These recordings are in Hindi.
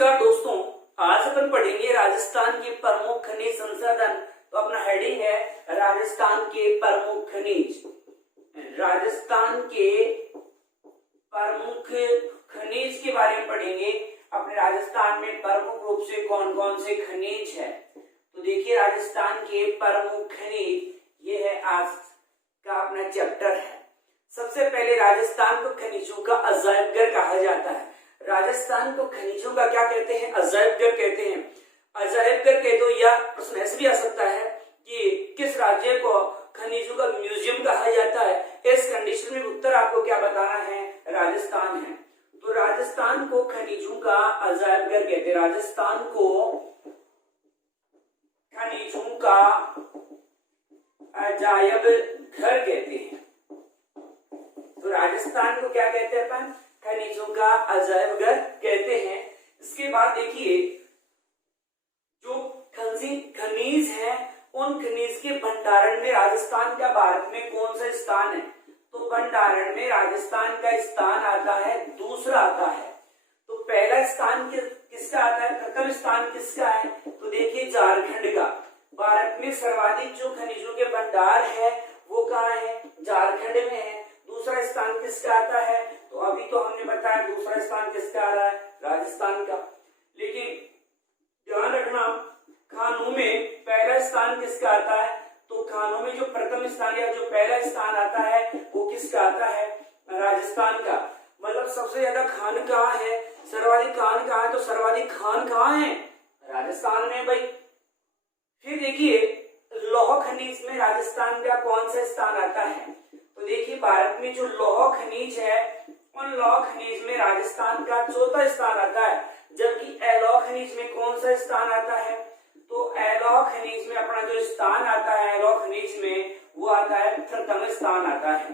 नमस्कार दोस्तों, आज अपन पढ़ेंगे राजस्थान के प्रमुख खनिज संसाधन। तो अपना हेडिंग है राजस्थान के प्रमुख खनिज। राजस्थान के प्रमुख खनिज के बारे में पढ़ेंगे। अपने राजस्थान में प्रमुख रूप से कौन कौन से खनिज है। तो देखिए, राजस्थान के प्रमुख खनिज ये है आज का अपना चैप्टर है। सबसे पहले राजस्थान को खनिजों का अजायबघर कहा जाता है। राजस्थान को खनिजों का क्या कहते हैं? अजायबघर कहते हैं। अजायबघर कह दो, या प्रश्न ऐसे भी आ सकता है कि किस राज्य को खनिजों का म्यूजियम कहा जाता है। इस कंडीशन में उत्तर आपको क्या बताना है? राजस्थान है। तो राजस्थान को खनिजों का अजायबघर कहते हैं। राजस्थान को खनिजों का अजायबघर कहते हैं। तो राजस्थान को क्या कहते हैं अपन? खनिजों का अजायबघर कहते हैं। इसके बाद देखिए, जो खनिज है उन खनिज के भंडारण में राजस्थान का भारत में कौन सा स्थान है? तो भंडारण में राजस्थान का स्थान आता है, दूसरा आता है। तो पहला स्थान किसका आता है? प्रथम स्थान किसका है? तो देखिए, झारखंड का। भारत में सर्वाधिक जो खनिजों के भंडार है वो कहाँ है? झारखंड में है। दूसरा स्थान किसका आता है? तो अभी तो हमने बताया दूसरा स्थान किसका आ रहा है? राजस्थान का। लेकिन ध्यान रखना, खानों में पहला स्थान किसका आता है? तो खानों में जो प्रथम स्थान या जो पहला स्थान आता है वो किसका आता है? राजस्थान का। मतलब सबसे ज्यादा खान कहाँ है? सर्वाधिक खान कहाँ है? तो सर्वाधिक खान कहाँ है? राजस्थान में भाई। फिर देखिए, लौह खनिज में राजस्थान का कौन सा स्थान आता है? तो देखिए, भारत में जो लौह खनिज है उन लौह खनिज में राजस्थान का चौथा स्थान आता है। जबकि अलौह खनिज में कौन सा स्थान आता है? तो अलौह खनिज में अपना जो स्थान आता है अलौह खनिज में वो आता है प्रथम स्थान आता है।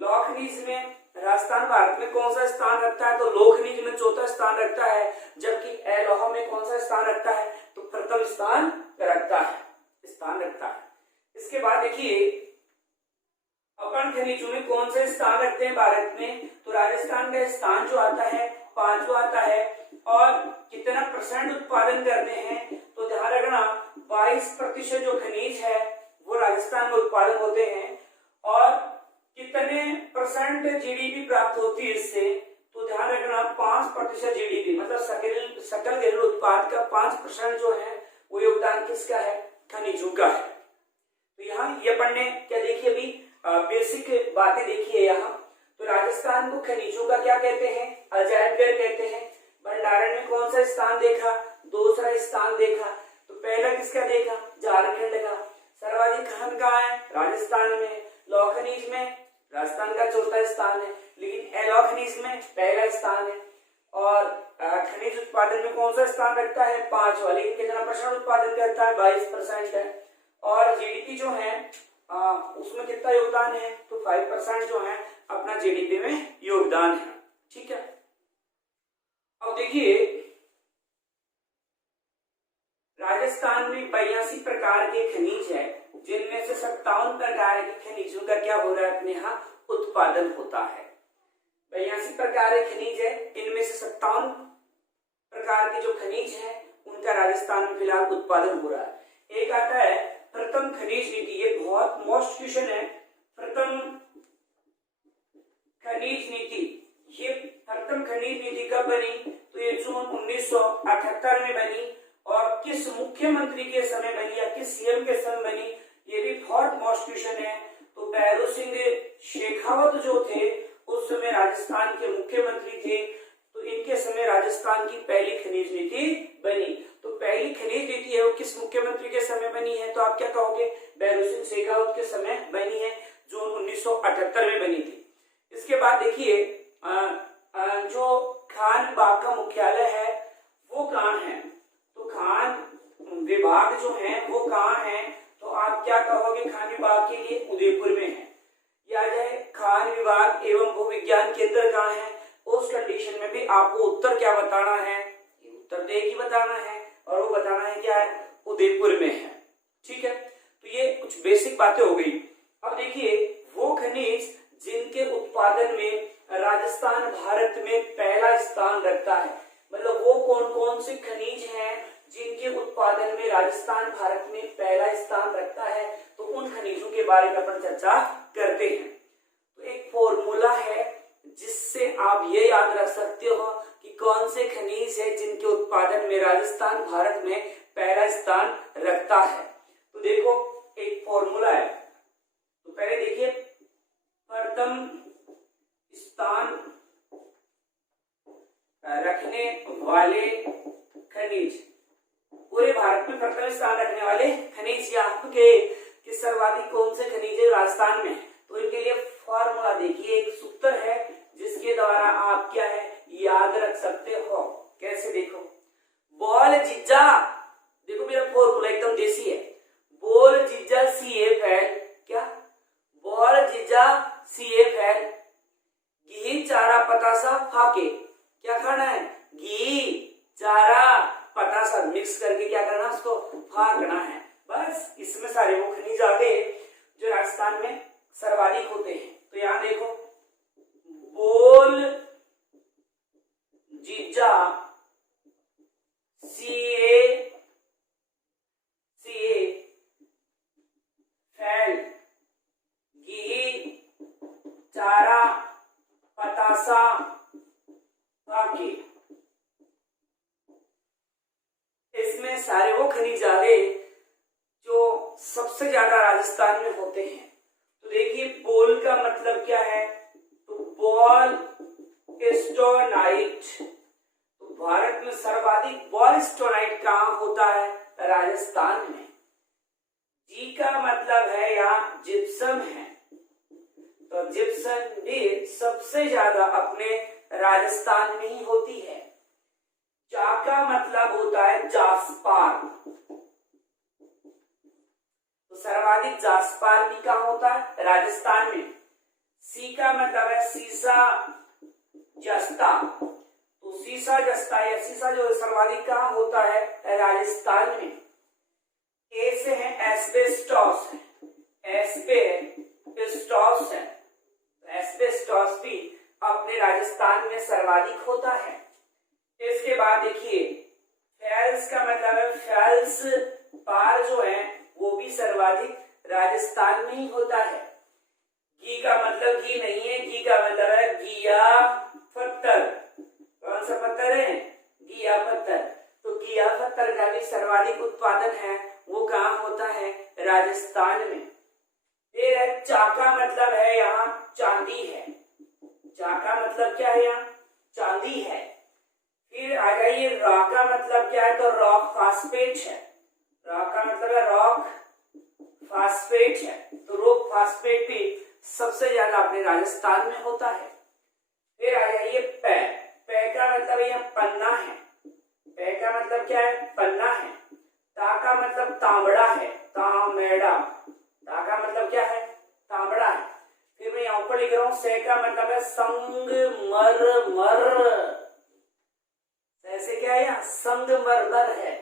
लौह खनिज में राजस्थान भारत में कौन सा स्थान रखता है? तो लौह खनिज में चौथा स्थान रखता है। जबकि अलौह में कौन सा स्थान रखता है? तो प्रथम स्थान रखता है। इसके बाद देखिए, अपन खनिजों में कौन से स्थान रखते हैं भारत में? तो राजस्थान का स्थान जो आता है पांचवा आता है। और कितना % उत्पादन करते हैं? तो ध्यान रखना, 22% जो खनिज है वो राजस्थान में उत्पादन होते हैं। और कितने % जीडीपी प्राप्त होती है इससे? तो ध्यान रखना, 5% जीडीपी, मतलब सकल घरेलू उत्पाद का 5% जो है वो योगदान किसका है? खनिजों का है। तो यहाँ ये पढ़ने क्या देखिए, अभी बेसिक बातें देखिए यहाँ। तो राजस्थान को खनिजों का क्या कहते हैं? अजायबघर कहते हैं। भंडारण में कौन सा स्थान देखा? दूसरा स्थान देखा। तो पहला किसका देखा? झारखंड का। सर्वाधिक खान कहाँ है? राजस्थान में। लौह खनिज में राजस्थान का चौथा स्थान है, लेकिन अलौह खनिज में पहला स्थान है। और खनिज उत्पादन में कौन सा स्थान रखता है? 5वां। लेकिन कितना % उत्पादन करता है? 22% है। और जीडीपी जो है उसमें कितना योगदान है? तो 5% जो है अपना जीडीपी में योगदान है। ठीक है। अब देखिए, राजस्थान में 82 प्रकार के खनिज है, जिनमें से 57 प्रकार के खनिजों का क्या हो रहा है? अपने यहाँ उत्पादन होता है। 82 प्रकार के खनिज है, इनमें से 57 प्रकार के जो खनिज है उनका राजस्थान में फिलहाल उत्पादन हो रहा है। एक आता है प्रथम खनिज नीति। ये बहुत मोस्ट क्वेश्चन है। प्रथम खनिज नीति, ये प्रथम खनिज नीति कब बनी? तो ये जून 1978 में बनी। और किस मुख्यमंत्री के समय बनी या किस सीएम के समय बनी? ये भी बहुत मोस्ट क्वेश्चन है। तो भैरों सिंह शेखावत जो थे उस समय राजस्थान के मुख्यमंत्री थे। तो इनके समय राजस्थान की पहली खनिज नीति बनी। तो पहली खनिज नीति है वो किस मुख्यमंत्री के समय बनी है? तो आप क्या कहोगे? भैरों सिंह शेखावत के समय बनी है, जून 1978 में बनी थी। इसके बाद देखिए, जो खान बाग का मुख्यालय है वो कहाँ है? तो खान विभाग जो है वो कहाँ है? तो आप क्या कहोगे? खान विभाग के लिए उदयपुर में है। या जाए खान विभाग एवं भूविज्ञान केंद्र कहाँ है? उस कंडीशन में भी आपको उत्तर क्या बताना है? उत्तर दे ही बताना है। और वो बताना है क्या है? उदयपुर में है। ठीक है। तो ये कुछ बेसिक बातें हो गई। अब देखिए, वो खनिज जिनके उत्पादन में राजस्थान भारत में पहला स्थान रखता है, मतलब वो कौन कौन से खनिज हैं जिनके उत्पादन में राजस्थान भारत में पहला स्थान रखता है, तो उन खनिजों के बारे में अपन चर्चा करते हैं। तो एक फॉर्मूला है जिससे आप ये याद रख सकते हो कि कौन से खनिज है जिनके उत्पादन में राजस्थान भारत में पहला स्थान रखता है। तो देखो एक फॉर्मूला है, तो पहले देखिए प्रथम स्थान रखने वाले खनिज, पूरे भारत में प्रथम स्थान रखने वाले खनिज या आपके कि सर्वाधिक कौन से खनिज है राजस्थान में। तो इनके लिए फॉर्मूला देखिए, एक सूत्र है जिसके द्वारा आप क्या है याद रख सकते हो। कैसे देखो, बोल जीजा, देखो मेरा फॉर्मूला एकदम देसी है, बोल जीजा CFL, क्या बोल जीजा CFL, घी चारा पतासा फाके, क्या खाना है घी चारा पतासा मिक्स करके क्या करना है उसको फाकना है। बस इसमें सारे वो खनिज आते हैं जो राजस्थान में सर्वाधिक होते हैं। तो यहां देखो बोल जीजा CFL, घी चारा पतासा फाके, इसमें सारे वो खनिज आते जो सबसे ज्यादा राजस्थान में होते हैं। तो देखिए बोल का मतलब क्या है, तो बॉल स्टोनाइट, तो भारत में सर्वाधिक बॉल स्टोनाइट कहां होता है, राजस्थान में। जी का मतलब है यहाँ जिप्सम है, तो जिप्सम भी सबसे ज्यादा अपने राजस्थान में ही होती है। जा का मतलब होता है जास्पार, तो सर्वाधिक जास्पार भी कहां होता है, राजस्थान में। सी का मतलब है सीसा जस्ता, तो सीसा जस्ता या सीसा जो सर्वाधिक कहां होता है, राजस्थान में। ए से है एस्बेस्टॉस, एस्बेस्टॉस है, एस्बेस्टॉस भी अपने राजस्थान में सर्वाधिक होता है। इसके बाद देखिए फैल्स का मतलब है फैल्स पार जो है वो भी सर्वाधिक राजस्थान में ही होता है। घी का मतलब घी नहीं है, घी का मतलब है घिया पत्थर, कौन सा पत्थर है, घिया पत्थर, तो घिया पत्थर का भी सर्वाधिक उत्पादन है वो कहाँ होता है, राजस्थान में। फिर है चा का मतलब है यहाँ चांदी है, चा का मतलब क्या है यहाँ चांदी है। फिर आ जाइए रा का मतलब क्या है, तो रॉक फास्फेट है, रा का मतलब है रॉक फास्फेट है, तो रॉक फास्फेट भी सबसे ज्यादा अपने राजस्थान में होता है। फिर आ जाइए पै, पै का मतलब यह पन्ना है, पै का मतलब क्या है पन्ना है। ता का मतलब तांबड़ा है, तामेड़ा, ता का मतलब क्या है तांबड़ा है। फिर मैं यहाँ ऊपर लिख रहा हूं से का मतलब है संगमरमर, ऐसे क्या है यहाँ संगमरमर है।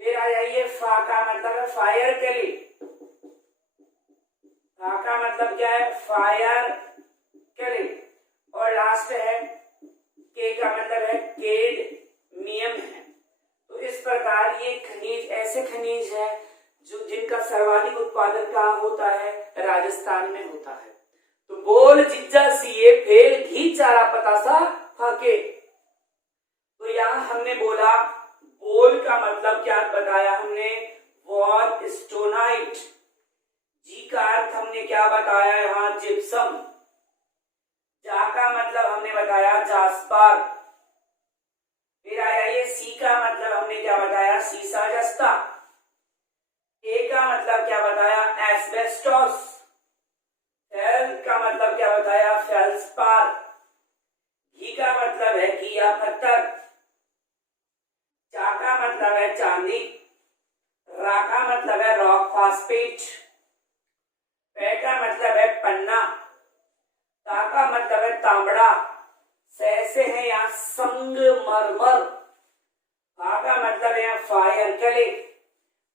फिर आ जाइए फा का मतलब है फायर कैली, फा का मतलब क्या है फायर कैली। और लास्ट है के का मतलब है केडमियम है। तो इस प्रकार ये खनिज ऐसे खनिज है जो जिनका सर्वाधिक उत्पादन कहाँ होता है, राजस्थान में होता है। तो बोल जिज्जा सीए फेल घी चारा पतासा फाके, तो यहां हमने बोला बोल का मतलब क्या बताया हमने, वॉल स्टोनाइट। जी का अर्थ हमने क्या बताया यहाँ जिप्सम। जा का मतलब हमने बताया जास्पर। फिर आया ये सी का मतलब हमने क्या बताया सीसा जस्ता। ए का मतलब क्या बताया एस्बेस्टोस। एल का मतलब क्या बताया फेल्सपार। घी का मतलब है घिया पत्थर। चा का मतलब है चांदी। रा का मतलब है रॉक फास्फेट। पे का मतलब है पन्ना। ता का मतलब है तांबड़ा। से है यहाँ संगमरमर। फा का मतलब है फायर क्ले।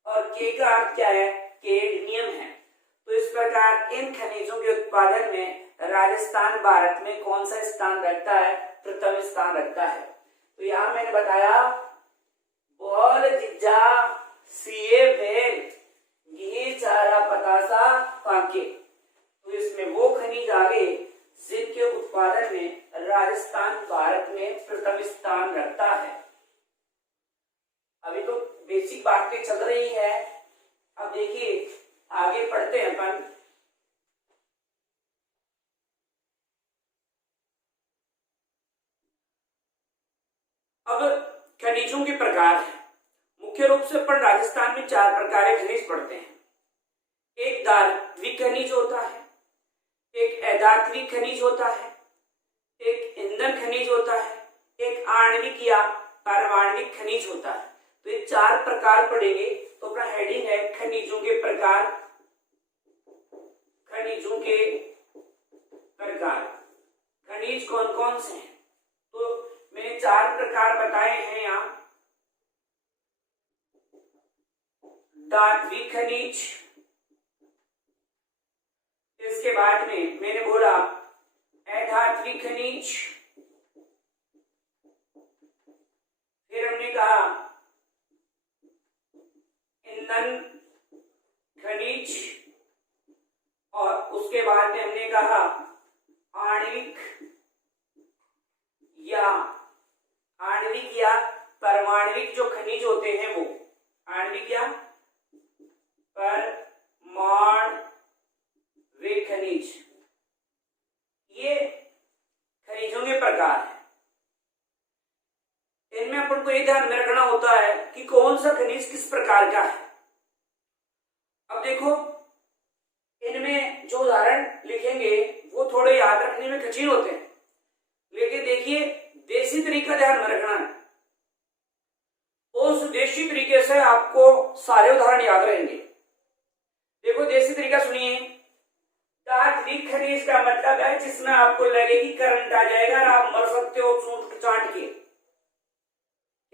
और के का अर्थ क्या है केडमियम है। तो इस प्रकार इन खनिजों के उत्पादन में राजस्थान भारत में कौन सा स्थान रखता है, प्रथम स्थान रखता है। तो यहां मैंने बताया बॉल जिज्जा सीए भेल घी चारा पतासा पाके। तो इसमें वो खनिज आ गए जिनके उत्पादन में राजस्थान भारत में प्रथम स्थान रखता है। अभी तो बेसिक बातें चल रही है, अब देखिए आगे पढ़ते हैं अपन। अब खनिजों के प्रकार है। मुख्य रूप से अपन राजस्थान में 4 प्रकार के खनिज पढ़ते हैं। एक धात्विक खनिज होता है, एक अधात्विक खनिज होता है, एक ईंधन खनिज होता है, एक आणविक या पारमाणविक खनिज होता है। तो ये 4 प्रकार पढ़ेंगे। तो अपना हेडिंग है खनिजों के प्रकार। खनिजों के प्रकार, खनिज कौन कौन से हैं? तो मैंने 4 प्रकार बताए हैं यहाँ। धात्विक खनिज, इसके बाद में मैंने बोला अधात्विक खनिज, फिर हमने कहा ईंधन खनिज, और उसके बाद में हमने कहा आणविक या परमाणविक जो खनिज होते हैं वो आणविक या परमाणविक खनिज, ये खनिजों के प्रकार है। इनमें अपन को ये ध्यान में रखना होता है कि कौन सा खनिज किस प्रकार का है। अब देखो इनमें जो उदाहरण लिखेंगे वो थोड़े याद रखने में कठिन होते हैं, लेकिन देखिए देसी तरीका ध्यान में रखना है। उस देसी तरीके से आपको सारे उदाहरण याद रहेंगे। देखो देसी तरीका सुनिए। धात्विक खनिज का मतलब है जिसमें आपको लगे कि करंट आ जाएगा और आप मर सकते हो चूट चाट के।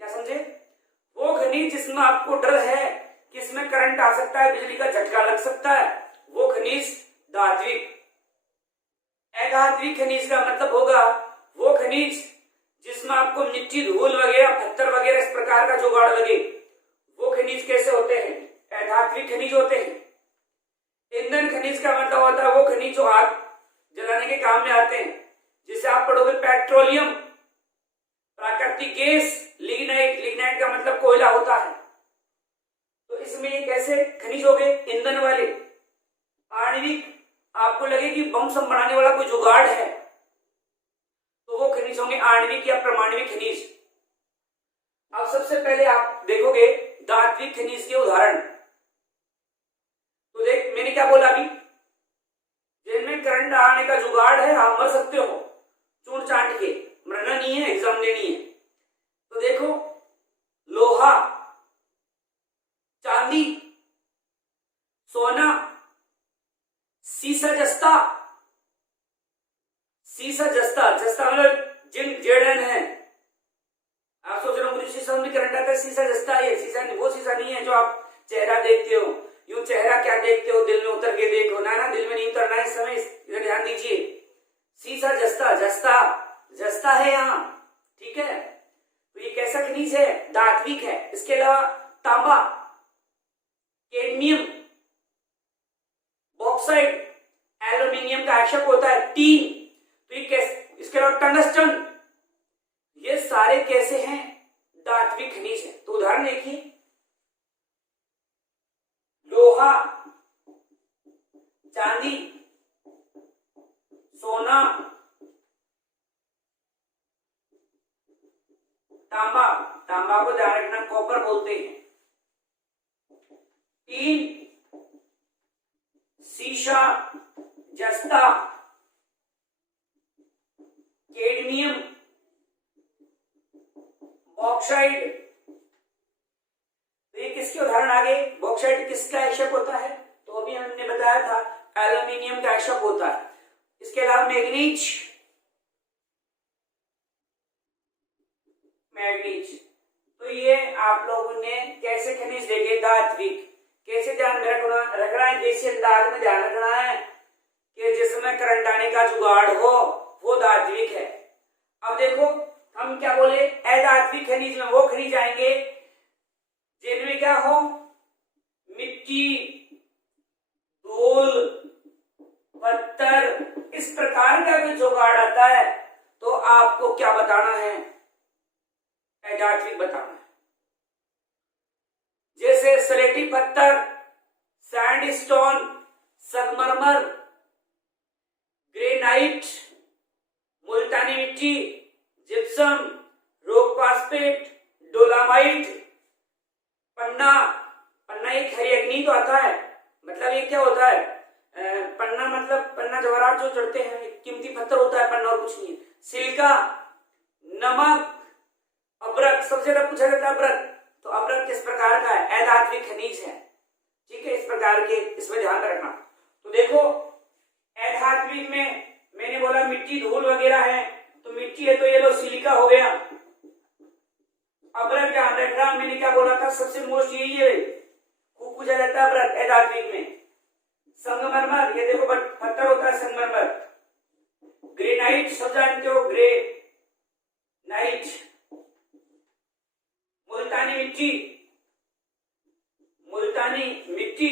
क्या समझे? वो खनिज जिसमें आपको डर है कि इसमें करंट आ सकता है, बिजली का झटका लग सकता है, वो खनिज धात्विक। अधात्विक खनिज का मतलब होगा वो खनिज जिसमें आपको मिट्टी धूल वगैरह पत्थर वगैरह इस प्रकार का जुगाड़ लगे, वो खनिज कैसे होते हैं? अधात्विक खनिज होते हैं। ईंधन खनिज का मतलब होता है वो खनिज जो आग जलाने के काम में आते हैं, जिसे आप पढ़ोगे पेट्रोलियम, प्राकृतिक गैस, लिग्नाइट। लिग्नाइट का मतलब कोयला होता है। तो इसमें ये कैसे खनिज हो गए? ईंधन वाले। आणविक, आपको लगे कि बम सब बनाने वाला कोई जुगाड़ है, तो वो खनिज होंगे आणविक या परमाणविक खनिज। अब सबसे पहले आप देखोगे धात्विक खनिज के उदाहरण। तो देख मैंने क्या बोला अभी, जिनमें करंट आने का जुगाड़ है, आप मर सकते हो चूट चाट के, मरना नहीं है, एग्जाम देनी है। तो देखो लोहा, चांदी, सोना, सीसा जस्ता। सीसा जस्ता, जस्ता मतलब जिन जेडन है। आप सोच रहे हो मुझे शीशा में करंट आता है, सीसा जस्ता है। शीशा वो शीशा नहीं है जो आप चेहरा देखते हो। यूं चेहरा क्या देखते हो, दिल में उतर के देखो ना, दिल में नहीं उतरना है इस समय, इधर ध्यान दीजिए। सीसा जस्ता, जस्ता जस्ता है यहाँ, ठीक है। तो ये कैसा खनिज है? धात्विक है। इसके अलावा तांबा, कैडमियम, बॉक्साइट, एल्यूमिनियम का आवश्यक होता है, टीन। तो ये कैसे? इसके अलावा टंगस्टन, ये सारे कैसे हैं? धात्विक खनिज है। तो उदाहरण देखिए, लोहा, चांदी, सोना, तांबा, तांबा को ध्यान रखना कॉपर बोलते हैं, टीन, सीसा, जस्ता, कैडमियम, बॉक्साइट। तो ये किसके उदाहरण आ गए? बॉक्साइट किसका आवश्यक होता है? तो अभी हमने बताया था एल्यूमिनियम का आवश्यक होता है। इसके अलावा मैग्नीज, मैग्नीज। तो ये आप लोगों ने कैसे खनिज देखे? धात्विक। कैसे ध्यान में रखना है? जैसे अंदाज में ध्यान रखना है कि जिसमें करंट आने का जुगाड़ हो वो धात्विक है। अब देखो हम हम क्या बोले, अधात्विक खनिज में वो खनिज आएंगे जिनमें क्या हो, मिट्टी, धूल, पत्थर, इस प्रकार का भी जुगाड़ आता है तो आपको क्या बताना है, अधात्विक बताना है। जैसे सलेटी पत्थर, सैंडस्टोन, संगमरमर, ग्रेनाइट, मुल्तानी मिट्टी, जिप्सम, रॉक फास्फेट, डोलामाइट, पन्ना। पन्ना एक हरी अग्नि तो आता है, मतलब ये क्या होता है, पन्ना मतलब पन्ना जवाहरात जो चढ़ते हैं, कीमती पत्थर होता है पन्ना और कुछ नहीं है। सिलिका, नमक, अब्रक, सबसे ज्यादा पूछा जाता है अब्रक, तो अब्रक किस प्रकार का है, अधात्विक खनिज है। ठीक है, इस प्रकार के इसमें ध्यान रखना। तो देखो अधात्विक में मैंने बोला मिट्टी, धूल वगैरह है, तो मिट्टी है तो ये लो सिलिका हो गया। अब्रक ध्यान रखना, मैंने क्या बोला था, सबसे मोस्ट यही है, खूब पूछा जाता है अब्रक अधात्विक में। संगमरमर, ये देखो पत्थर होता है संगमरमर। ग्रेनाइट सब जानते हो, ग्रे नाइट। मुल्तानी मिट्टी, मुल्तानी मिट्टी।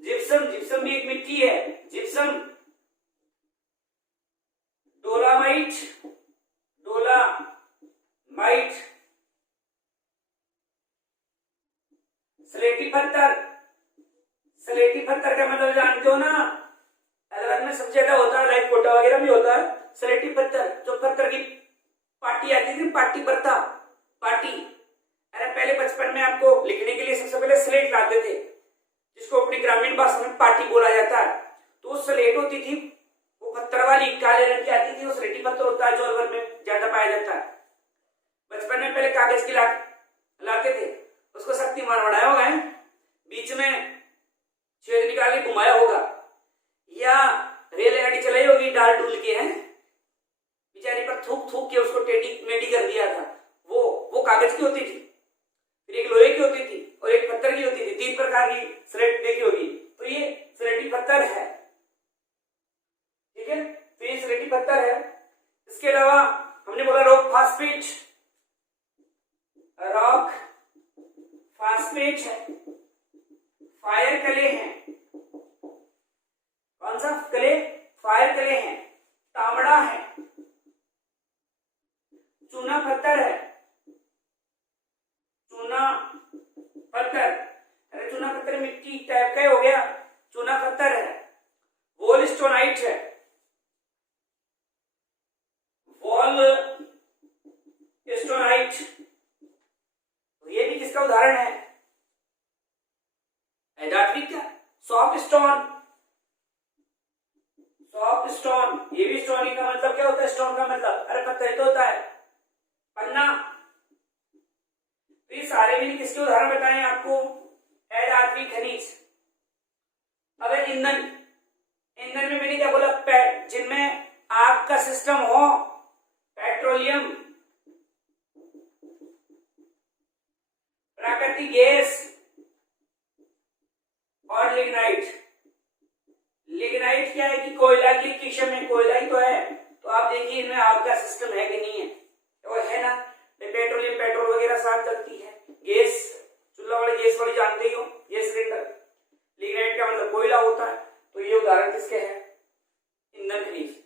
जिप्सम, जिप्सम भी एक मिट्टी है, जिप्सम। Dolomite, dolomite. स्लेटी पत्थर, स्लेटी पत्थर का मतलब जानते हो ना, अलग में सबसे ज्यादा होता है, लाइक कोटा वगैरह भी होता है। स्लेटी पत्थर, जो पत्थर की पाटी आती थी, पाटी परता, पाटी। अरे पहले बचपन में आपको लिखने के लिए सबसे पहले स्लेट लाते थे, जिसको अपनी ग्रामीण भाषा में पाटी बोला जाता है। तो वो स्लेट होती थी, वो पत्थर वाली काले रंग की आती थी, वो स्लेटी पत्थर होता है जो अलवर में ज्यादा पाया जाता है। बचपन में पहले कागज की लाते थे, उसको शक्तिमान बनाया होगा, बीच में छेद निकाल के घुमाया होगा, या रेलगाड़ी चलाई होगी डाल डूल के, हैं बेचारी पर थूक थूक के उसको टेढ़ी मेढ़ी कर दिया था। वो कागज की होती थी, फिर एक लोहे की होती थी और एक पत्थर की होती थी। 3 प्रकार की स्लेट देखी होगी, तो ये स्लेटी पत्थर है। ठीक है, तो ये स्लेटी पत्थर है। इसके अलावा हमने बोला रॉक फास्फेट, रॉक फास्फेट है, फायर कले हैं। कौन सा कले, फायर कले हैं। तांबड़ा है, चूना पत्थर है, चूना पत्थर। अरे चूना पत्थर मिट्टी टाइप का हो गया, चूना पत्थर है। वॉल स्टोनाइट है, वॉल स्टोनाइट, तो ये भी किसका उदाहरण है, अधात्विक का। सॉफ्ट स्टोन, सॉफ्ट स्टोन, ये भी स्टोन का मतलब क्या होता है, स्टोन का मतलब अरे पत्थर तो होता है। पन्ना, तो ये सारे भी किसके उदाहरण बताएं आपको, अधात्विक खनिज। अब ईंधन, ईंधन में मैंने क्या बोला, जिनमें आग का सिस्टम हो, पेट्रोलियम, प्राकृतिक गैस और लिग्नाइट। लिग्नाइट क्या है कि कोयला की किस्म में, कोयला ही तो है, तो आप देखिए इनमें आग का सिस्टम है कि नहीं है, तो है ना। पेट्रोलियम, पेट्रोल वगैरह साथ चलती है। गैस, चूल्हा वाली गैस वाली जानते ही हो, गैस सिलेंडर। लिग्नाइट का मतलब कोयला होता है, तो ये उदाहरण किसके हैं, ईंधन खनिज।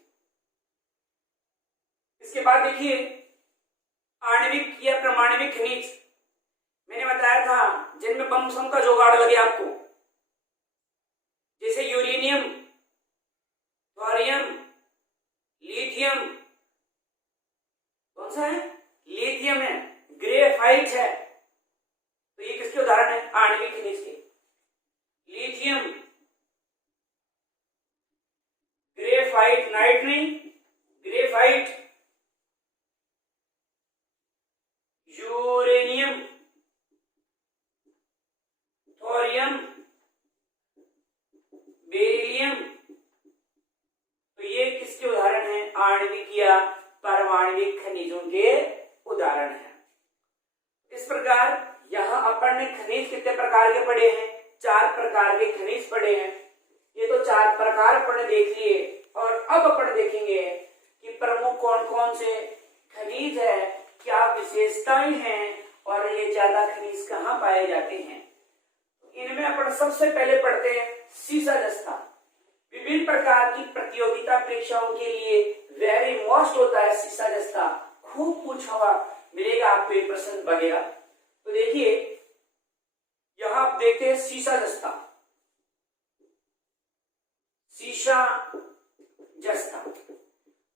इसके बाद देखिए आणविक या परमाणविक खनिज। मैंने बताया था जिनमें बम सम का जुगाड़ लगे आपको, जैसे यूरेनियम, थोरियम, लिथियम। कौन सा है, लिथियम है। ग्रेफाइट है, तो ये किसके उदाहरण है, आणविक खनिज के। लिथियम, ग्रेफाइट, नाइट नहीं, ग्रेफाइट। यूरेनियम, थोरियम, बेरिलियम, तो ये किसके उदाहरण हैं, आणविक या परमाणविक खनिजों के उदाहरण हैं। इस प्रकार यहां अपन ने खनिज कितने प्रकार के पढ़े हैं, 4 प्रकार के खनिज पढ़े हैं। ये तो 4 प्रकार अपन ने देख लिए, और अब अपन देखेंगे कि प्रमुख कौन कौन से खनिज है, क्या विशेषताएं हैं और ये ज्यादा खनिज कहाँ पाए जाते हैं। इनमें अपन सबसे पहले पढ़ते हैं सीसा जस्ता। विभिन्न प्रकार की प्रतियोगिता परीक्षाओं के लिए वेरी मोस्ट होता है सीसा जस्ता। खूब पूछा हुआ मिलेगा आपको एक प्रश्न वगैरह। तो देखिए यहां आप देखते हैं सीसा जस्ता, सीसा जस्ता।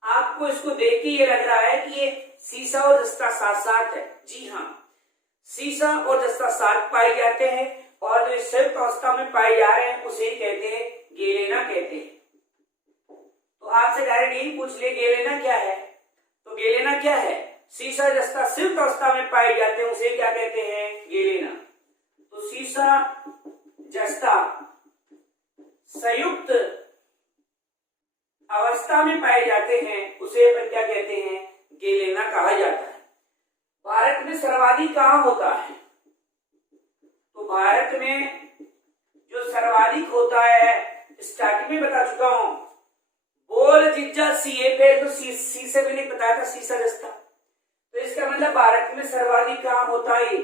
आपको इसको देख के ये लग रहा है कि ये सीसा और जस्ता साथ साथ है। जी हाँ, सीसा और जस्ता साथ पाए जाते हैं और जो संयुक्त अवस्था में पाए जा रहे हैं उसे कहते हैं गेलेना कहते हैं। तो आपसे डायरेक्ट यही पूछ ले गेलेना क्या है, तो गेलेना क्या है, सीसा जस्ता संयुक्त अवस्था में पाए जाते हैं उसे क्या कहते हैं गेलेना। तो सीसा जस्ता संयुक्त अवस्था में पाए जाते हैं उसे अपन क्या कहते हैं गेलेना कहा जाता है। भारत में सर्वाधिक कहां होता है, तो भारत में जो सर्वाधिक होता है स्टार्टिंग में बता चुका हूं, बोल जिज्जा सीए पे तो सी से भी नहीं बताया था सीसा जस्ता। तो इसका मतलब भारत में सर्वाधिक कहां होता है,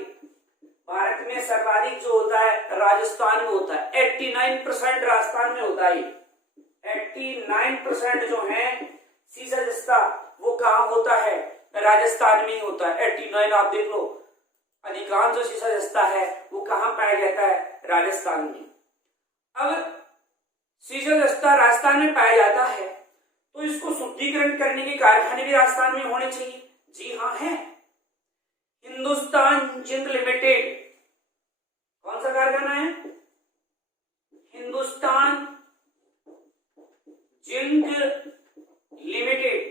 भारत में सर्वाधिक जो होता है राजस्थान में होता है। 89% राजस्थान में होता है। 89% जो है सीसा जस्ता वो कहां होता है, राजस्थान में ही होता है। 89 आप देख लो, अधिकांश जो सीसा जस्ता है वो कहां पाया जाता है, राजस्थान में। अब सीसा जस्ता राजस्थान में पाया जाता है तो इसको शुद्धिकरण करने के कारखाने भी राजस्थान में होने चाहिए। जी हाँ है, हिंदुस्तान जिंक लिमिटेड कौन सा कारखाना है, हिंदुस्तान जिंक लिमिटेड।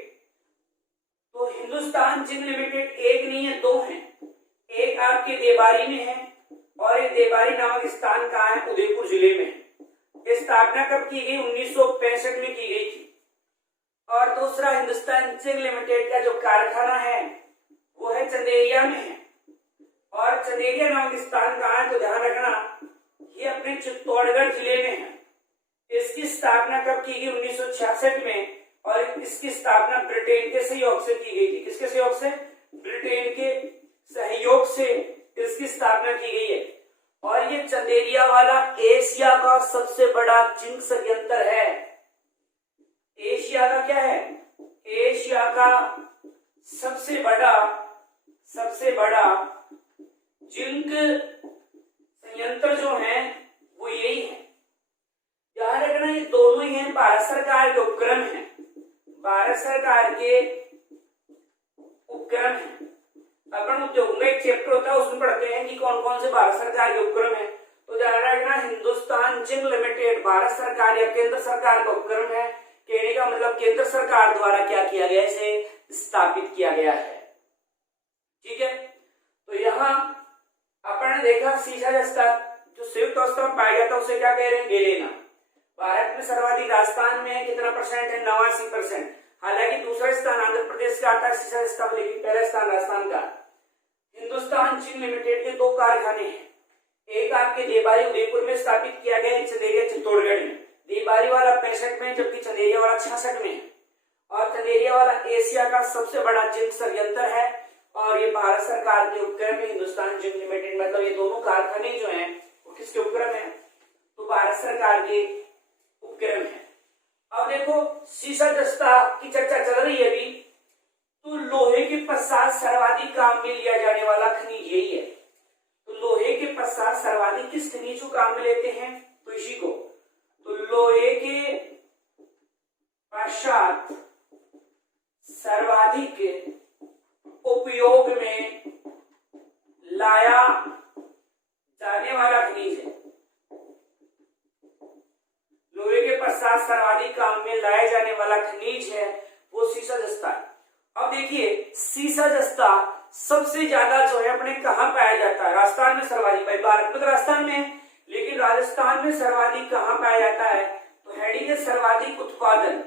तो हिंदुस्तान जिंक लिमिटेड एक नहीं है दो हैं, एक आपके देवारी में है और एक देवारी नामक स्थान कहाँ है, उदयपुर जिले में। स्थापना कब की गई, 1965 में की गई थी। और दूसरा हिंदुस्तान जिंक लिमिटेड का जो कारखाना है वो है चंदेरिया में है। और चंदेरिया नामक स्थान कहाँ है, तो ध्यान रखना ये अपने चित्तौड़गढ़ जिले में है। इसकी स्थापना कब की गई, 1966 में। और इसकी स्थापना ब्रिटेन के सहयोग से की गई थी। किसके सहयोग से, ब्रिटेन के सहयोग से इसकी स्थापना की गई है। और ये चंदेरिया वाला एशिया का सबसे बड़ा जिंक संयंत्र है। एशिया का क्या है, एशिया का सबसे बड़ा जिंक संयंत्र जो है वो यही है। ध्यान रखना ये दोनों ही हैं, भारत सरकार के उपक्रम हैं, भारत सरकार के उपक्रम हैं। अपन उद्योग में एक चैप्टर होता है उसमें पढ़ते हैं कि कौन कौन से भारत सरकार के उपक्रम है। तो ध्यान रखना हिंदुस्तान जिंक लिमिटेड भारत सरकार या केंद्र सरकार का उपक्रम है। कहने का मतलब केंद्र सरकार द्वारा क्या किया गया, इसे स्थापित किया गया है। ठीक है, तो यहाँ अपन ने देखा सीसा जस्ता जो संयुक्त अवस्था में पाया जाता है उसे क्या कह रहे हैं, गेलेना। भारत में सर्वाधिक राजस्थान में कितना परसेंट है, 89%। हालांकि दूसरा स्थान आंध्र प्रदेश का आता है सीसा जस्ता में, लेकिन पहला स्थान राजस्थान का। हिंदुस्तान जिंक लिमिटेड के दो कारखाने हैं, एक आपके देवारी उदयपुर में स्थापित किया गया है, चंदेरिया चित्तौड़गढ़ में। देवारी वाला 65 में जबकि चंदेरिया वाला 66 में है। और चंदेरिया वाला एशिया का सबसे बड़ा जिंक संयंत्र है और ये भारत सरकार के उपक्रम में हिंदुस्तान जिंक लिमिटेड, मतलब ये दोनों कारखाने जो हैं वो किसके उपक्रम है, तो भारत सरकार के उपक्रम है। अब देखो सीसा जस्ता की चर्चा चल रही है अभी, तो लोहे के पश्चात सर्वाधिक काम में लिया जाने वाला खनिज यही है। तो लोहे के पश्चात सर्वाधिक किस खनिज को काम में लेते हैं, तो इसी को। तो लोहे के पश्चात सर्वाधिक उपयोग में लाया जाने वाला खनिज है, लोहे के पश्चात सर्वाधिक काम में लाया जाने वाला खनिज है वो सीसा जस्ता है। अब देखिए सीसा जस्ता सबसे ज्यादा जो है अपने कहां पाया जाता है, राजस्थान में सर्वाधिक। भाई भारत में तो राजस्थान में है, लेकिन राजस्थान में सर्वाधिक कहां पाया जाता है, तो हेडिंग है सर्वाधिक उत्पादन।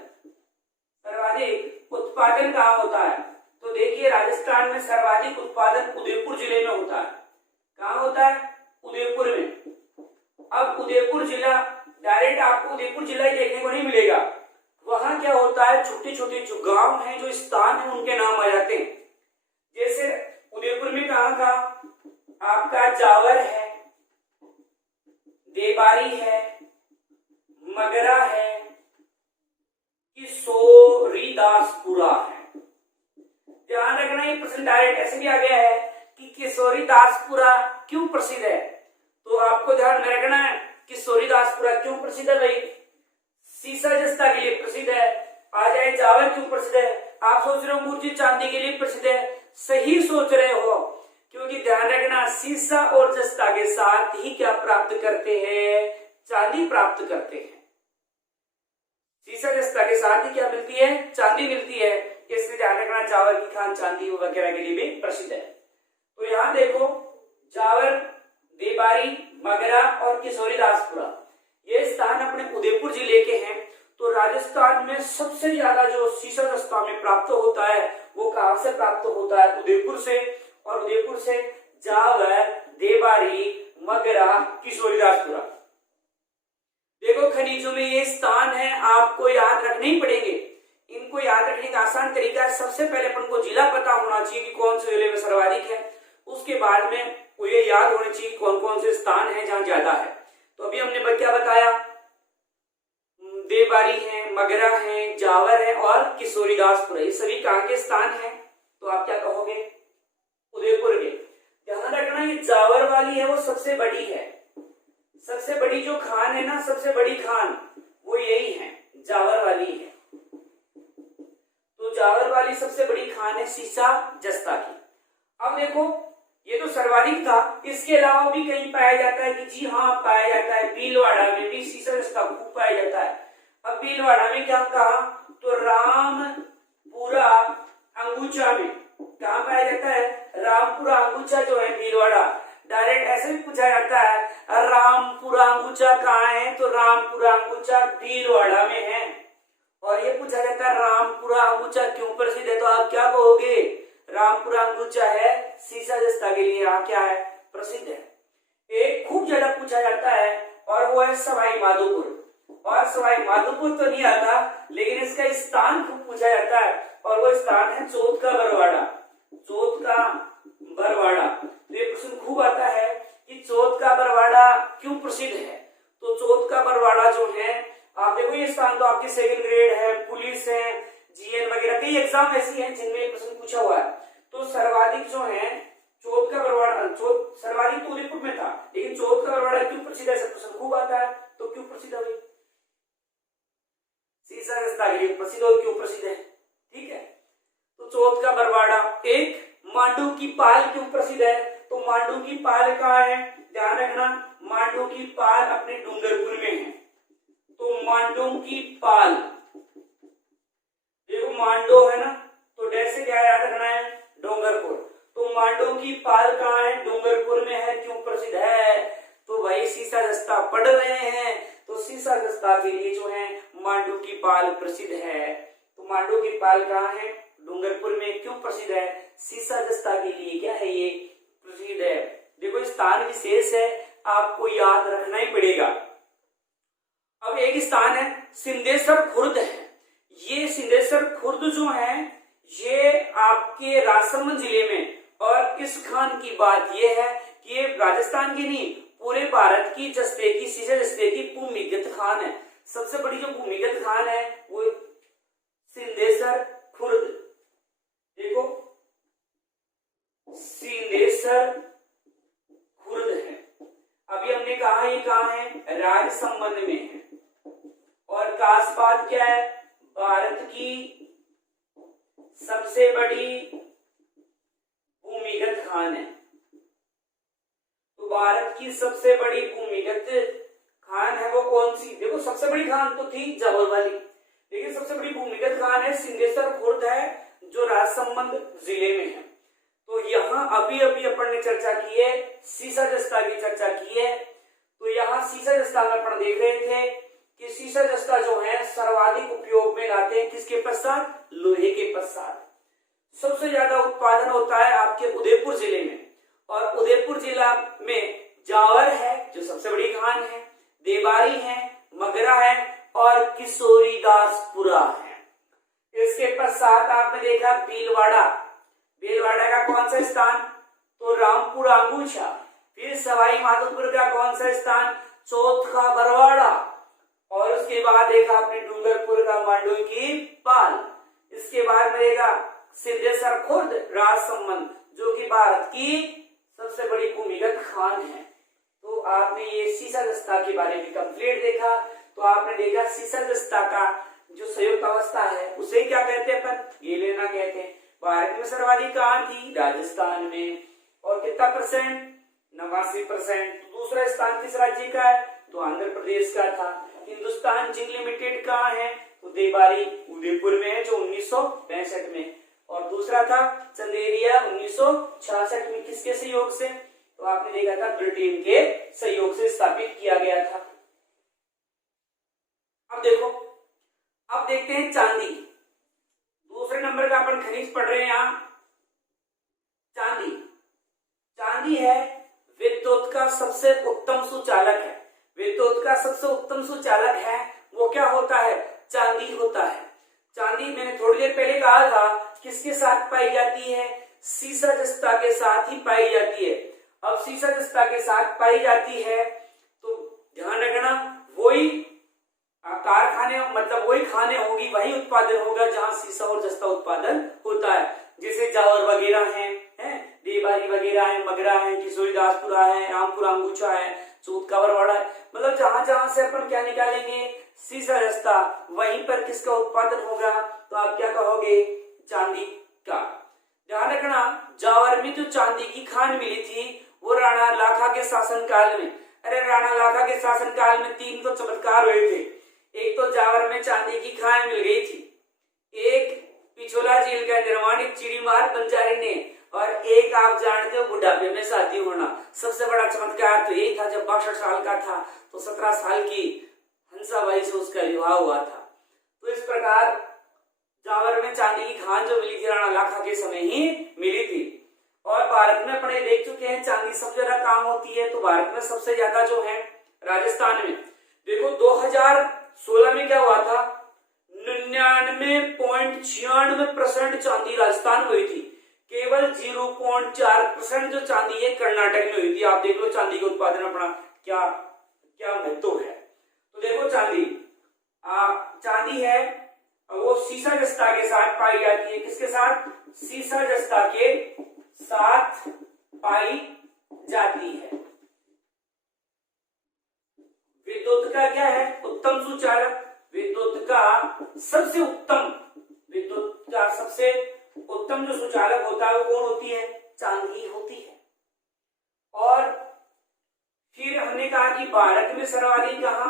सर्वाधिक उत्पादन कहां होता है, तो देखिए राजस्थान में सर्वाधिक उत्पादन उदयपुर जिले में होता है। कहां होता है, उदयपुर में। अब उदयपुर जिला डायरेक्ट आपको उदयपुर जिला ही देखने को नहीं मिलेगा, वहां क्या होता है छोटे छोटे जो गांव हैं, जो स्थान है उनके नाम आ जाते हैं। जैसे उदयपुर में कहाँ का आपका जावर है, देबारी है, मगरा है, किशोरीदासपुरा है। ध्यान रखना ये प्रश्न डायरेक्ट ऐसे भी आ गया है कि किशोरीदासपुरा क्यों प्रसिद्ध है, तो आपको ध्यान में रखना है किशोरीदासपुरा क्यों प्रसिद्ध है भाई, सीसा जस्ता के लिए प्रसिद्ध है। आ जाए जावर क्यों प्रसिद्ध है, आप सोच रहे हो मूर्ति चांदी के लिए प्रसिद्ध है, सही सोच रहे हो, क्योंकि ध्यान रखना सीसा और जस्ता के साथ ही क्या प्राप्त करते हैं, चांदी प्राप्त करते हैं। सीसा जस्ता के साथ ही क्या मिलती है, चांदी मिलती है, इसलिए ध्यान रखना जावर की खान चांदी वगैरह के लिए भी प्रसिद्ध है। तो यहाँ देखो जावर, देबारी, मगरा और किशोरीदासपुरा ये स्थान अपने उदयपुर जिले के हैं। तो राजस्थान में सबसे ज्यादा जो सीसा जस्ता में प्राप्त होता है वो कहां से प्राप्त होता है, उदयपुर से, और उदयपुर से जावर, देबारी, मगरा, किशोरीदासपुरा। देखो खनिजों में ये स्थान है, आपको याद रखने ही पड़ेंगे। इनको याद रखने का आसान तरीका है, सबसे पहले अपन को जिला पता होना चाहिए कि कौन से जिले में सर्वाधिक है, उसके बाद में वो ये याद होने चाहिए कौन कौन से स्थान है जहां ज्यादा है। तो अभी हमने क्या बताया, देबारी है, मगरा है, जावर है और किशोरीदासपुरा, ये सभी कहां के स्थान है, तो आप क्या कहोगे, उदयपुर के। ध्यान रखना ये जावर वाली है वो सबसे बड़ी है, सबसे बड़ी जो खान है ना, सबसे बड़ी खान वो यही है, जावर वाली है। तो जावर वाली सबसे बड़ी खान है सीसा जस्ता की। अब देखो ये तो सर्वाधिक था, इसके अलावा भी कहीं पाया जाता है कि जी हाँ पाया जाता है, भीलवाड़ा में भी सीसा जस्ता खूब पाया जाता है। अब भीलवाड़ा में क्या कहा, तो रामपुरा अंगूचा में कहा पाया जाता है, रामपुरा अंगूचा जो है भीलवाड़ा। डायरेक्ट ऐसे भी पूछा जाता है रामपुरा अंगूचा कहाँ है, तो रामपुरा अंगूचा भीलवाड़ा में है। और ये पूछा जाता है रामपुरा अंगूचा क्यों प्रसिद्ध है, तो आप क्या कहोगे, रामपुरा अंगूचा है सीसा जस्ता के लिए यहाँ क्या है, प्रसिद्ध है। एक खूब ज्यादा पूछा जाता है और वो है सवाई माधोपुर, और सवाई माधोपुर तो नहीं आता लेकिन इसका स्थान खूब पूछा जाता है, और वो स्थान है चौथ का बरवाड़ा, चौथ का बरवाड़ा। तो ये प्रश्न खूब आता है कि चौथ का बरवाड़ा क्यों प्रसिद्ध है, तो चौथ का बरवाड़ा जो है, आप देखो ये स्थान तो आपके सेकंड ग्रेड है, पुलिस है, जीएन वगैरह कई एग्जाम ऐसी हैं जिनमें प्रश्न पूछा हुआ है। तो सर्वाधिक जो है चौथ का बरवाड़ा, चौथ सर्वाधिक तो उदयपुर में था, लेकिन चौथ का बरवाड़ा क्यों प्रसिद्ध है, प्रश्न खूब आता है, तो क्यों प्रसिद्ध है, सीसा जस्ता के लिए प्रसिद्ध और क्यों प्रसिद्ध है, ठीक है। तो चौथ का बरवाड़ा। एक मांडू की पाल क्यों प्रसिद्ध है, तो मांडू की पाल कहाँ है, ध्यान रखना मांडू की पाल अपने डूंगरपुर में है। तो मांडू की पाल, देखो मांडो है ना, तो डैश से क्या याद रखना है, डूंगरपुर। तो मांडो की पाल कहाँ है, डूंगरपुर में है, क्यों प्रसिद्ध है, तो भाई सीसा जस्ता पढ़ रहे हैं, तो सीसा जस्ता के लिए जो है मांडू की पाल प्रसिद्ध है। तो मांडू की पाल कहाँ है, डूंगरपुर में, क्यों प्रसिद्ध है, सीसा जस्ता के लिए क्या है, ये प्रसिद्ध है। देखो स्थान विशेष है, आपको याद रखना ही पड़ेगा। अब एक स्थान है सिंदेश्वर खुर्द है, ये सिंदेश्वर खुर्द जो है ये आपके राजसमंद जिले में, और इस खान की बात ये है कि ये राजस्थान की नहीं पूरे भारत की जस्ते की, सीसा जस्ते की भूमिगत खान है। सबसे बड़ी जो भूमिगत खान है वो सिंदेश्वर खुर्द, देखो सिंदेश्वर खुर्द है। अभी हमने कहा ये कहाँ है, राजसमंद में है, और खास बात क्या है, भारत की सबसे बड़ी भूमिगत खान है। तो भारत की सबसे बड़ी भूमिगत खान है वो कौन सी, देखो सबसे बड़ी खान तो थी जावर वाली, लेकिन सबसे बड़ी भूमिगत खान है सिंदेश्वर खुर्द है, जो राजसमंद जिले में है। तो यहाँ अभी अभी अपन ने चर्चा की है, सीसा जस्ता की चर्चा की है। तो यहाँ सीसा जस्ता में अपन देख रहे थे कि सीसा जस्ता जो है सर्वाधिक उपयोग में लाते हैं किसके पश्चात, लोहे के पश्चात। सबसे ज्यादा उत्पादन होता है आपके उदयपुर जिले में, और उदयपुर जिला में जावर है जो सबसे बड़ी खान है, देबारी है, मगरा है और किशोरीदासपुरा है। इसके पश्चात आपने देखा भीलवाड़ा, भीलवाड़ा का कौन सा स्थान, तो रामपुरा अंगूछा। फिर सवाई माधोपुर का कौन सा स्थान, चौथा बरवाड़ा। और उसके बाद देखा आपने डूंगरपुर का मांडू की पाल। इसके बाद मिलेगा सिद्धेश्वर खुर्द राजसमंद, जो कि भारत की सबसे बड़ी भूमिगत खान है। तो आपने ये सीसादस्ता के बारे में कंप्लीट देखा। तो आपने देखा सीसादस्ता का जो संयुक्त अवस्था है उसे क्या कहते हैं अपन, गेलेना कहते हैं। भारत में सर्वाधिक कहाँ थी, राजस्थान में। और कितना परसेंट, 89%। दूसरा स्थान किस राज्य का है, तो आंध्र प्रदेश का था। हिंदुस्तान जिंक लिमिटेड कहाँ है, तो देवारी उदयपुर में है, जो 1965 में। और दूसरा था चंदेरिया 1966 में। किसके सहयोग से, तो आपने देखा था ब्रिटेन के सहयोग से स्थापित किया गया था। अब देखो, अब देखते हैं चांदी। दूसरे नंबर का अपन खनिज पढ़ रहे हैं यहां, चांदी। चांदी है विद्युत का सबसे उत्तम सुचालक है। विद्युत का सबसे उत्तम सुचालक है वो क्या होता है, चांदी होता है। चांदी मैंने थोड़ी देर पहले कहा था किसके साथ पाई जाती है, सीसा जस्ता के साथ ही पाई जाती है। अब सीसा जस्ता के साथ पाई जाती है तो ध्यान रखना, वही कारखाने मतलब वही खाने होगी, वही उत्पादन होगा जहां सीसा और जस्ता उत्पादन होता है। जैसे जावर वगैरह हैं, देवारी वगैरह है, मगरा है, किशोरीदासपुरा है, रामपुरा अंगूछा है, चौथ का बरवाड़ा है। मतलब जहां जहां से अपन क्या निकालेंगे, सीसा जस्ता, वहीं पर किसका उत्पादन होगा, तो आप क्या कहोगे, चांदी का। ध्यान रखना, जावर में जो चांदी की खान मिली थी वो राणा लाखा के शासनकाल में। अरे राणा लाखा के शासनकाल में 3 तो चमत्कार हुए थे। एक तो जावर में चांदी की खान मिल गई थी, एक पिछोला झील का निर्माण एक चिड़ीमार बंजारे ने, और एक आप जानते हो बुढ़ापे में शादी होना। सबसे बड़ा चमत्कार तो यही था, जब 62 साल का था तो 17 साल की हंसाबाई से उसका विवाह हुआ था। तो इस प्रकार जावर में चांदी की खान जो मिली थी राणा लाखा के समय ही मिली थी। और भारत में अपने देख चुके हैं चांदी सबसे ज्यादा काम होती है, तो भारत में सबसे ज्यादा जो है राजस्थान में। देखो 2016 में क्या हुआ था, 99.96% चांदी राजस्थान में हुई थी। केवल 0.4% जो चांदी है कर्नाटक में हुई थी। आप देख लो चांदी के उत्पादन अपना क्या क्या महत्व है। तो देखो चांदी है वो सीसा जस्ता के साथ पाई जाती है। किसके साथ, सीसा जस्ता के साथ पाई जाती है। विद्युत का क्या है, उत्तम सुचालक। विद्युत का सबसे उत्तम जो सुचालक होता है वो कौन होती है, चांदी होती है। और फिर हमने कहा कि भारत में सर्वाधिक कहां,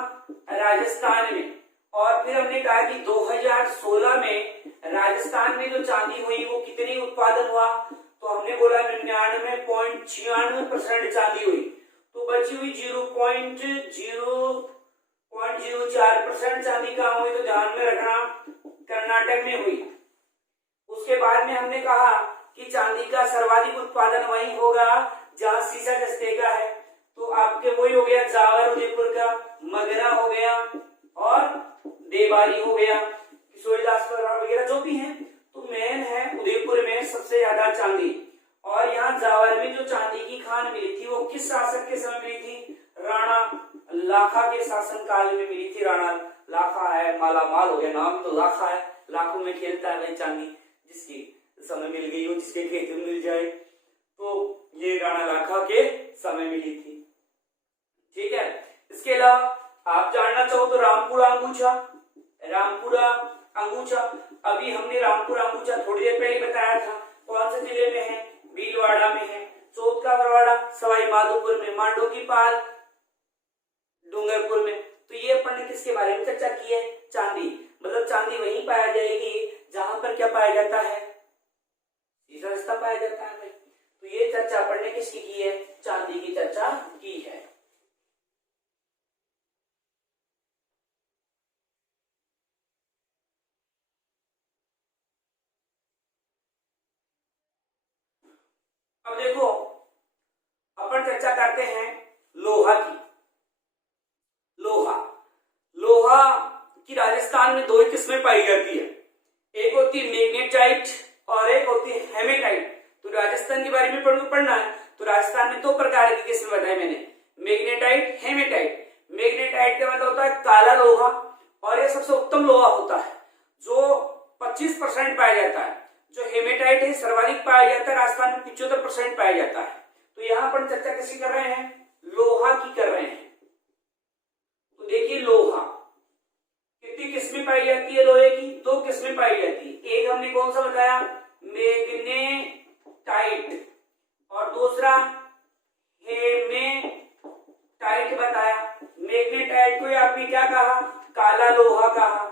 राजस्थान में। और फिर हमने कहा कि 2016 में राजस्थान में जो चांदी हुई वो कितनी उत्पादन हुआ, तो हमने बोला 99.96% चांदी हुई। तो बची हुई 0.04% चांदी कहां हुई, तो ध्यान में रखना कर्नाटक में हुई। उसके बाद में हमने कहा कि चांदी का सर्वाधिक उत्पादन वहीं होगा जहां सीसा जस्ते का है। तो आपके वही हो गया जावर उदयपुर का, मगरा हो गया और देवारी हो गया, किशोरीदासपुर वगैरह जो भी हैं। तो मेन है उदयपुर में सबसे ज्यादा चांदी। और यहाँ जावर में जो चांदी की खान मिली थी वो किस शासक के समय मिली थी, राणा लाखा के शासनकाल में मिली थी। राणा लाखा है, मालामाल हो गया, नाम तो लाखा है, लाखों में खेलता है भाई चांदी, जिसकी समय मिल गई हो, जिसके खेत में मिल जाए, तो ये राणा लाखा के समय मिली थी। ठीक है। इसके अलावा आप जानना चाहो तो रामपुरा अंगूछा। अभी हमने रामपुरा अंगूछा थोड़ी देर पहले बताया था, कौन से जिले में है, भीलवाड़ा में है। चौथ का बरवाड़ा सवाई माधोपुर में, मांडू की पाल डूंगरपुर में। तो ये अपन ने किसके बारे में चर्चा की है, चांदी। मतलब चांदी वहीं पाया जाएगी जहां पर क्या पाया जाता है, सीसा जस्ता पाया जाता है भाई। तो ये चर्चा अपन ने किसकी की है, चांदी की चर्चा की है। अब देखो अपन चर्चा करते हैं लोहा की। लोहा की राजस्थान में 2 किस्में पाई जाती है। एक होती है मैग्नेटाइट और एक होती है हेमेटाइट। राजस्थान के बारे में पढ़ना है तो राजस्थान में दो प्रकार की किस्में बताई मैंने, मैग्नेटाइट, हेमेटाइट। मैग्नेटाइट का मतलब होता है काला लोहा, और ये सबसे उत्तम लोहा होता है जो 25% पाया जाता है। जो हेमेटाइट है सर्वाधिक पाया जाता है, राजस्थान में 75% पाया जाता है। तो यहाँ पर चर्चा किसकी कर रहे हैं, लोहा की कर रहे हैं। तो देखिए लोहा कितनी किस्में पाई जाती है लोहे की, दो किस्में पाई जाती है। एक हमने कौन सा बताया, मैग्नेटाइट, और दूसरा हेमेटाइट बताया। मैग्नेटाइट को आपने क्या कहा, काला लोहा कहा।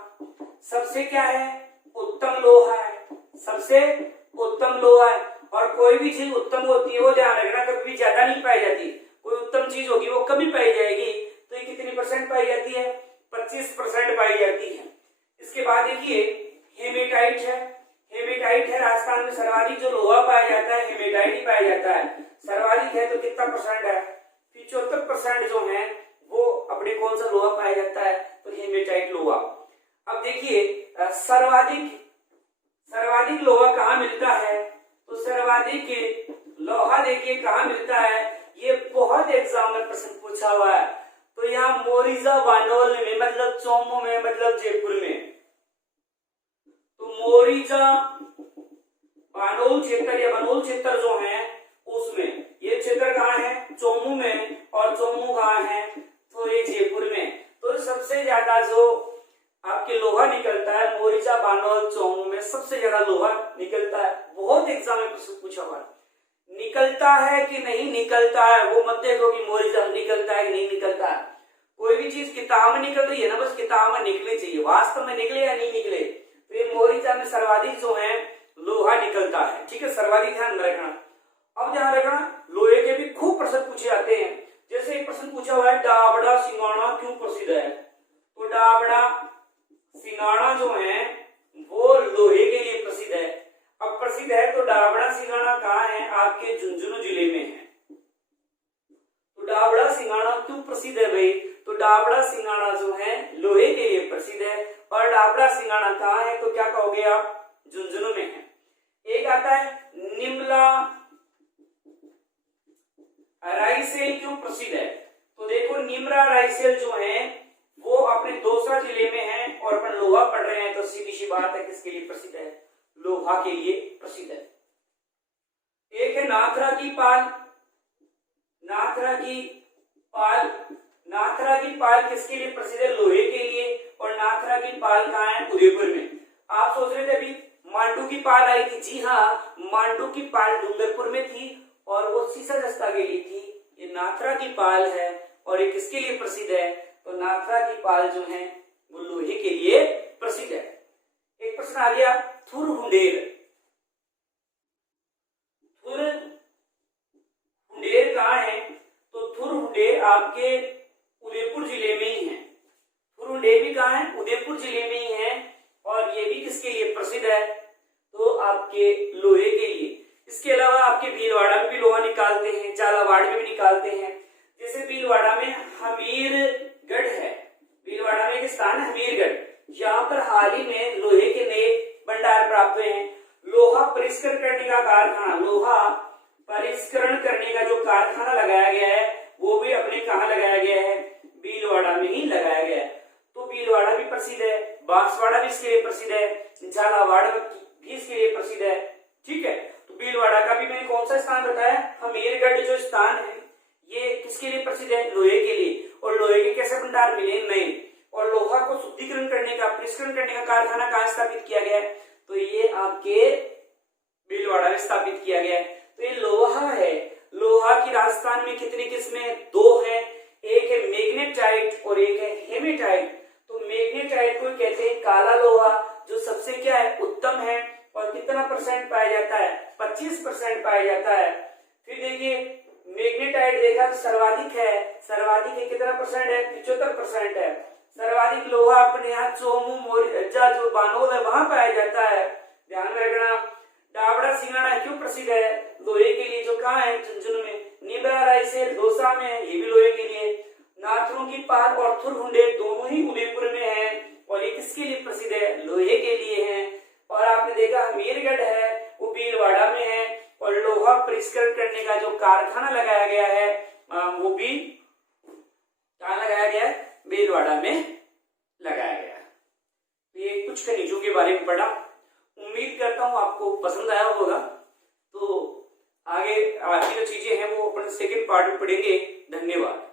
सबसे क्या है, उत्तम लोहा है, सबसे उत्तम लोहा है। और कोई भी चीज उत्तम होती है वो ध्यान रखना कभी भी ज्यादा नहीं पाई जाती। कोई उत्तम चीज होगी वो कभी पाई जाएगी, तो ये कितनी परसेंट पाई जाती है, 25% पाई जाती है। इसके बाद देखिए हेमेटाइट है। हेमेटाइट है राजस्थान में सर्वाधिक जो लोहा पाया जाता है हेमेटाइट ही पाया जाता है। सर्वाधिक है तो कितना परसेंट है, 75% जो है वो अपने कौन सा लोहा पाया जाता है, तो हेमेटाइट लोहा। अब देखिए सर्वाधिक लोहा कहाँ मिलता है, तो सर्वाधिक लोहा देखिए कहाँ मिलता है, ये बहुत एग्जाम में प्रश्न पूछा हुआ है। तो यहाँ मोरिजा बानोल में, मतलब चौमू में, मतलब जयपुर में। तो मोरिजा बानोल क्षेत्र या बनोल क्षेत्र जो है उसमें, ये क्षेत्र कहाँ है, चौमू में, और चौमू कहाँ है, तो ये जयपुर में। तो सबसे ज्यादा जो आपके लोहा निकलता है मोरिजा बानोल चौमू में, सबसे ज्यादा लोहा निकलता है। बहुत एग्जाम में प्रश्न पूछा हुआ, निकलता है कि नहीं निकलता है, वो मत देखो कि मोरिजा निकलता है कि नहीं निकलता है। कोई भी चीज किताब में निकल रही है ना, बस किताब में निकलनी चाहिए, वास्तव में निकले या नहीं निकले। तो ये मोरिजा में सर्वाधिक जो है लोहा निकलता है, ठीक है, सर्वाधिक ध्यान में रखना। अब ध्यान रखना लोहे के भी खूब प्रश्न पूछे जाते हैं। जैसे एक प्रश्न पूछा हुआ है, डाबड़ा सिंगाड़ा क्यों प्रसिद्ध है, तो डाबड़ा सिंगाड़ा जो है वो लोहे के लिए प्रसिद्ध है। अब प्रसिद्ध है तो डाबड़ा सिंगाड़ा कहाँ है, आपके झुंझुनू जिले में है। तो डाबड़ा सिंगाड़ा क्यों प्रसिद्ध है भाई, तो डाबड़ा सिंगाड़ा जो है लोहे के लिए प्रसिद्ध है। और डाबड़ा सिंगाड़ा कहाँ है, तो क्या कहोगे आप, झुंझुनू में है। एक आता है निमला रायसेन क्यों प्रसिद्ध है, तो देखो निमरा रायसेन जो है वो अपने दौसा जिले में है, और अपन लोहा पढ़ रहे हैं तो सीधी सी बात है किसके लिए प्रसिद्ध है, लोहा के लिए प्रसिद्ध है। एक है नाथरा की पाल। नाथरा की पाल किसके लिए प्रसिद्ध है, लोहे के लिए। और नाथरा की पाल कहाँ है, उदयपुर में। आप सोच रहे थे अभी मांडू की पाल आई थी, जी हाँ, मांडू की पाल डूंगरपुर में थी और वो सीसा दस्ता के लिए थी। ये नाथरा की पाल है और ये किसके लिए प्रसिद्ध है, तो नाथरा की पाल जो है वो लोहे के लिए प्रसिद्ध है। एक प्रश्न आ गया, थुरहुंडेर। थुरहुंडेर कहाँ है, तो थुरहुंडेर आपके उदयपुर जिले में ही है। थुरहुंडेर भी कहाँ है, उदयपुर जिले में ही है। और ये भी किसके लिए प्रसिद्ध है, तो आपके लोहे के लिए। इसके अलावा आपके भीलवाड़ा में भी लोहा निकालते हैं, झालावाड़ में भी निकालते हैं। जैसे भीलवाड़ा में हमीरगढ़ है, भीलवाड़ा में एक स्थान है हमीरगढ़, यहाँ पर हाल ही में लोहे के नए भंडार प्राप्त हुए हैं। लोहा परिष्करण करने का कारखाना, लोहा परिष्करण करने का जो कारखाना लगाया गया है वो भी अपने कहाँ लगाया गया है, भीलवाड़ा में ही लगाया गया है। तो भीलवाड़ा भी प्रसिद्ध है, बांसवाड़ा भी इसके लिए प्रसिद्ध है, झालावाड़ भी इसके लिए प्रसिद्ध है, ठीक है। तो भीलवाड़ा का भी मैंने कौन सा स्थान बताया, हमीरगढ़ जो स्थान है ये किसके लिए प्रसिद्ध है, लोहे के लिए। और लोहे के कैसे भंडार मिले, नहीं। और लोहा को शुद्धिकरण करने का, परिष्करण करने का कारखाना कहाँ स्थापित किया गया है, तो ये आपके भीलवाड़ा में स्थापित किया गया है। तो ये लोहा है। लोहा की राजस्थान में कितनी किस्में, दो है, एक है मैग्नेटाइट और एक है हेमेटाइट। तो मैग्नेटाइट को कहते हैं काला लोहा, जो सबसे क्या है, उत्तम है। और कितना परसेंट पाया जाता है, 25% पाया जाता है। फिर देखिए मैग्नेटाइट देखा तो सर्वाधिक है, सर्वाधिक है कितना परसेंट है, 75% है। सर्वाधिक लोहा अपने यहाँ चोमू मोरिजा जो बानोल है वहां पाया जाता है, ध्यान में रखना। डाबड़ा सिंगाड़ा क्यों प्रसिद्ध है, लोहे के लिए, जो कहाँ है, झुंझुनू में। निमरा रायसेन दौसा में, ये भी लोहे के लिए। नाथरों की पाल और थुरहुंडेर दोनों ही उदयपुर में है और ये किसके लिए प्रसिद्ध है, लोहे के लिए है। और आपने देखा हमीरगढ़ है वो भीलवाड़ा में है और लोहा जो कारखाना लगाया गया है वो भी कहाँ लगाया गया है, भीलवाड़ा में लगाया गया है। ये कुछ खनिजों के बारे में पढ़ा, उम्मीद करता हूं आपको पसंद आया होगा। तो आगे जो चीजें हैं वो अपन सेकंड पार्ट में पढ़ेंगे। धन्यवाद।